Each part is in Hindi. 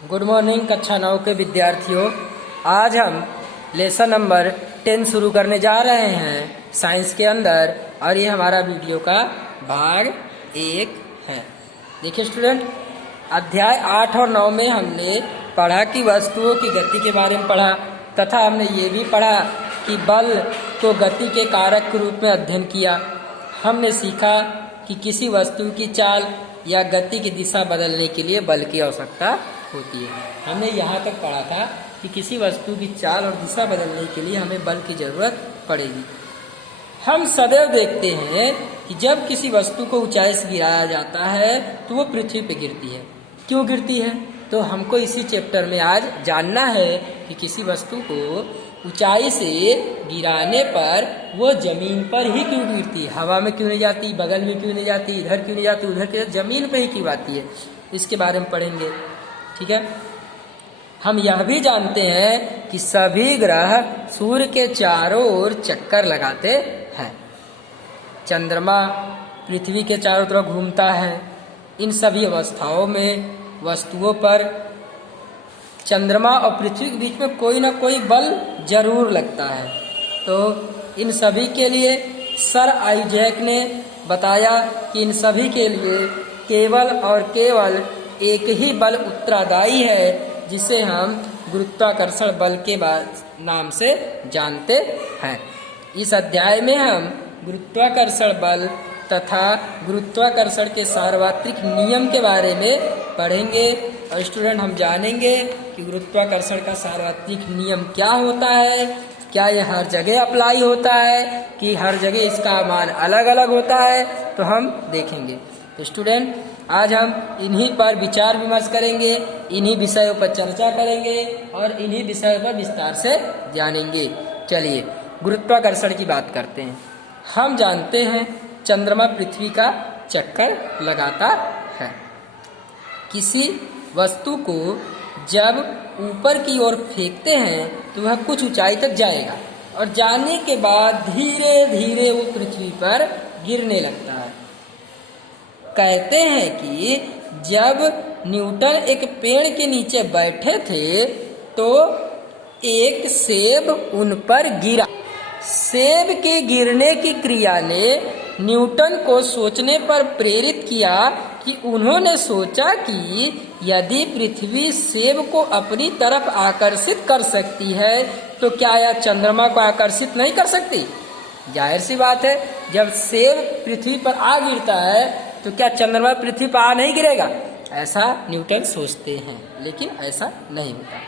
गुड मॉर्निंग कक्षा 9 के विद्यार्थियों। आज हम लेसन नंबर 10 शुरू करने जा रहे हैं साइंस के अंदर, और ये हमारा वीडियो का भाग 1 है। देखिए स्टूडेंट, अध्याय 8 और 9 में हमने पढ़ा कि वस्तुओं की गति के बारे में पढ़ा, तथा हमने ये भी पढ़ा कि बल को गति के कारक के रूप में अध्ययन किया। हमने सीखा कि किसी वस्तु की चाल या गति की दिशा बदलने के लिए बल की आवश्यकता होती है। हमने यहाँ तक पढ़ा था कि किसी वस्तु की चाल और दिशा बदलने के लिए हमें बल की जरूरत पड़ेगी। हम सदैव देखते हैं कि जब किसी वस्तु को ऊंचाई से गिराया जाता है तो वो पृथ्वी पर गिरती है। क्यों गिरती है? तो हमको इसी चैप्टर में आज जानना है कि किसी वस्तु को ऊंचाई से गिराने पर वो जमीन पर ही क्यों गिरती है। हवा में क्यों नहीं जाती, बगल में क्यों नहीं जाती, इधर क्यों नहीं जाती, उधर क्यों, जमीन पर ही क्यों आती है। इसके बारे में पढ़ेंगे, ठीक है। हम यह भी जानते हैं कि सभी ग्रह सूर्य के चारों ओर चक्कर लगाते हैं। चंद्रमा पृथ्वी के चारों तरफ घूमता है। इन सभी अवस्थाओं में वस्तुओं पर चंद्रमा और पृथ्वी के बीच में कोई ना कोई बल जरूर लगता है। तो इन सभी के लिए सर आइजैक ने बताया कि इन सभी के लिए केवल और केवल एक ही बल उत्तरदायी है, जिसे हम गुरुत्वाकर्षण बल के नाम से जानते हैं। इस अध्याय में हम गुरुत्वाकर्षण बल तथा गुरुत्वाकर्षण के सार्वत्रिक नियम के बारे में पढ़ेंगे। और स्टूडेंट, हम जानेंगे कि गुरुत्वाकर्षण का सार्वत्रिक नियम क्या होता है, क्या यह हर जगह अप्लाई होता है कि हर जगह इसका मान अलग अलग होता है, तो हम देखेंगे। तो स्टूडेंट, आज हम इन्हीं पर विचार विमर्श करेंगे, इन्हीं विषयों पर चर्चा करेंगे और इन्हीं विषयों पर विस्तार से जानेंगे। चलिए गुरुत्वाकर्षण की बात करते हैं। हम जानते हैं चंद्रमा पृथ्वी का चक्कर लगाता है। किसी वस्तु को जब ऊपर की ओर फेंकते हैं तो वह कुछ ऊंचाई तक जाएगा, और जाने के बाद धीरे धीरे वो पृथ्वी पर गिरने लगता है। कहते हैं कि जब न्यूटन एक पेड़ के नीचे बैठे थे तो एक सेब उन पर गिरा। सेब के गिरने की क्रिया ने न्यूटन को सोचने पर प्रेरित किया कि उन्होंने सोचा कि यदि पृथ्वी सेब को अपनी तरफ आकर्षित कर सकती है तो क्या यह चंद्रमा को आकर्षित नहीं कर सकती। जाहिर सी बात है, जब सेब पृथ्वी पर आ गिरता है तो क्या चंद्रमा पृथ्वी पर आ नहीं गिरेगा। ऐसा न्यूटन सोचते हैं, लेकिन ऐसा नहीं होता।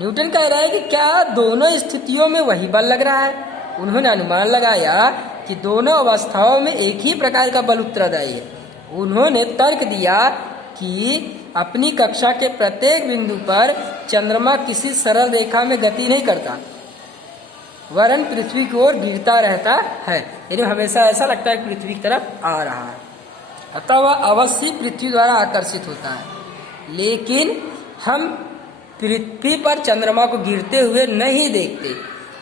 न्यूटन कह रहा है कि क्या दोनों स्थितियों में वही बल लग रहा है। उन्होंने अनुमान लगाया कि दोनों अवस्थाओं में एक ही प्रकार का बल उत्तरदायी है। उन्होंने तर्क दिया कि अपनी कक्षा के प्रत्येक बिंदु पर चंद्रमा किसी सरल रेखा में गति नहीं करता, वरन पृथ्वी की ओर गिरता रहता है। यानी हमेशा ऐसा लगता है कि पृथ्वी की तरफ आ रहा है, अतः वह अवश्य पृथ्वी द्वारा आकर्षित होता है। लेकिन हम पृथ्वी पर चंद्रमा को गिरते हुए नहीं देखते।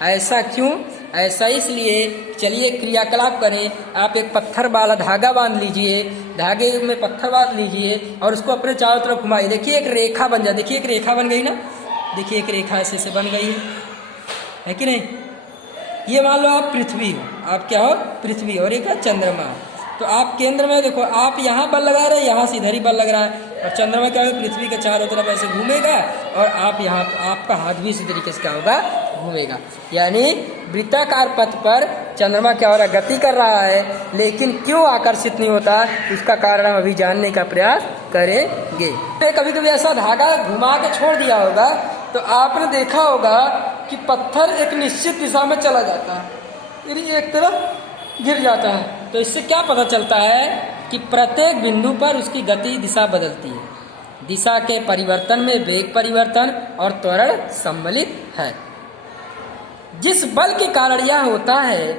ऐसा क्यों? ऐसा इसलिए, चलिए क्रियाकलाप करें। आप एक पत्थर वाला धागा बांध लीजिए, धागे में पत्थर बांध लीजिए और उसको अपने चारों तरफ घुमाइए। देखिए एक रेखा बन जाए। देखिए एक रेखा बन गई ना, देखिए एक रेखा ऐसे से बन गई है कि नहीं। ये मान लो आप पृथ्वी हो, आप क्या हो? पृथ्वी, और एक है चंद्रमा। तो आप केंद्र में देखो, आप यहाँ बल लगा रहे हैं, यहाँ से इधर ही बल लग रहा है, और चंद्रमा क्या होगा? पृथ्वी के चारों तरफ ऐसे घूमेगा, और आप यहाँ, आपका हाथ भी इसी तरीके से क्या होगा? घूमेगा। यानी वृत्ताकार पथ पर चंद्रमा क्या हो रहा है? गति कर रहा है। लेकिन क्यों आकर्षित नहीं होता, उसका कारण हम अभी जानने का प्रयास करेंगे। कभी कभी ऐसा धागा घुमा के छोड़ दिया होगा तो आपने देखा होगा कि पत्थर एक निश्चित दिशा में चला जाता है, यानी एक तरफ गिर जाता है। तो इससे क्या पता चलता है कि प्रत्येक बिंदु पर उसकी गति दिशा बदलती है। दिशा के परिवर्तन में वेग परिवर्तन और त्वरण सम्मिलित है। जिस बल के कारण यह होता है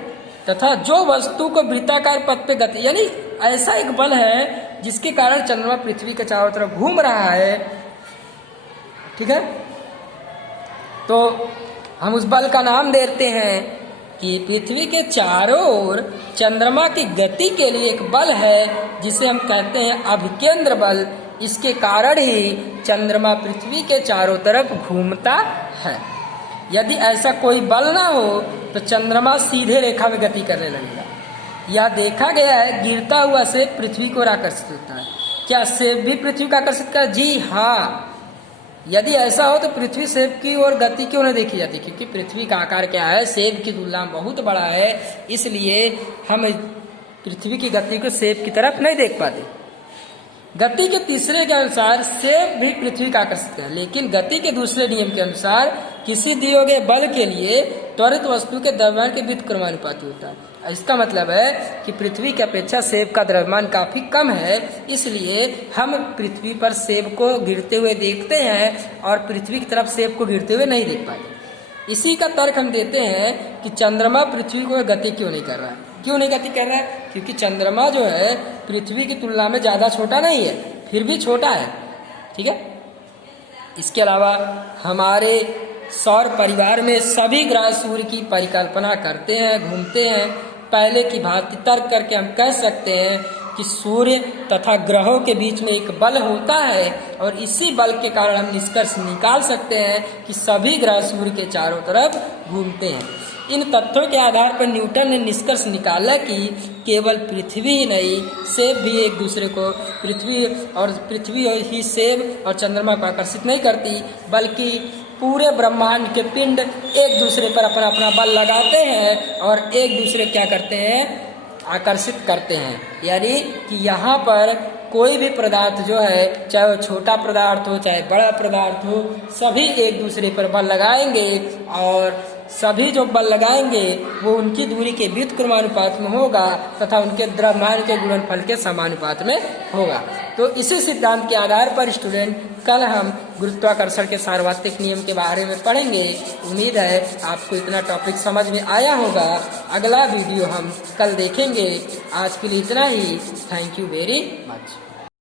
तथा जो वस्तु को वृत्ताकार पथ पे गति, यानी ऐसा एक बल है जिसके कारण चंद्रमा पृथ्वी के चारों तरफ घूम रहा है, ठीक है। तो हम उस बल का नाम देते हैं कि पृथ्वी के चारों ओर चंद्रमा की गति के लिए एक बल है जिसे हम कहते हैं अभिकेंद्र बल इसके कारण ही चंद्रमा पृथ्वी के चारों तरफ घूमता है। यदि ऐसा कोई बल ना हो तो चंद्रमा सीधे रेखा में गति करने लगेगा। यह देखा गया है गिरता हुआ सेब पृथ्वी को आकर्षित होता है। क्या सेब भी पृथ्वी को आकर्षित कर? जी हाँ। यदि ऐसा हो तो पृथ्वी सेब की ओर गति क्यों नहीं देखी जाती? क्योंकि पृथ्वी का आकार क्या है, सेब की तुलना में बहुत बड़ा है, इसलिए हम पृथ्वी की गति को सेब की तरफ नहीं देख पाते। गति के तीसरे के अनुसार सेब भी पृथ्वी का आकर्षित है, लेकिन गति के दूसरे नियम के अनुसार किसी दिए गए बल के लिए त्वरित वस्तु के द्रव्यमान के व्युत्क्रमानुपाती होता है। इसका मतलब है कि पृथ्वी की अपेक्षा सेब का द्रव्यमान काफी कम है, इसलिए हम पृथ्वी पर सेब को गिरते हुए देखते हैं और पृथ्वी की तरफ सेब को गिरते हुए नहीं देख पाते। इसी का तर्क हम देते हैं कि चंद्रमा पृथ्वी को गति क्यों नहीं कर रहा है। क्यों नहीं गति कर रहा है? क्योंकि चंद्रमा जो है पृथ्वी की तुलना में ज्यादा छोटा नहीं है, फिर भी छोटा है। ठीक है। इसके अलावा हमारे सौर परिवार में सभी ग्रह सूर्य की परिकल्पना करते हैं, घूमते हैं। पहले की भांति तर्क करके हम कह सकते हैं कि सूर्य तथा ग्रहों के बीच में एक बल होता है और इसी बल के कारण हम निष्कर्ष निकाल सकते हैं कि सभी ग्रह सूर्य के चारों तरफ घूमते हैं। इन तथ्यों के आधार पर न्यूटन ने निष्कर्ष निकाला कि केवल पृथ्वी ही नहीं, सेब भी एक दूसरे को पृथ्वी ही सेब और चंद्रमा को आकर्षित नहीं करती, बल्कि पूरे ब्रह्मांड के पिंड एक दूसरे पर अपना अपना बल लगाते हैं और एक दूसरे क्या करते हैं, आकर्षित करते हैं। यानी कि यहाँ पर कोई भी पदार्थ जो है, चाहे वो छोटा पदार्थ हो चाहे बड़ा पदार्थ हो, सभी एक दूसरे पर बल लगाएंगे और सभी जो बल लगाएंगे वो उनकी दूरी के व्युत्क्रमानुपात में होगा तथा उनके द्रव्यमान के गुणनफल के समानुपात में होगा। तो इसी सिद्धांत के आधार पर स्टूडेंट कल हम गुरुत्वाकर्षण के सार्वत्रिक नियम के बारे में पढ़ेंगे। उम्मीद है आपको इतना टॉपिक समझ में आया होगा। अगला वीडियो हम कल देखेंगे। आज के लिए इतना ही। Thank you very much.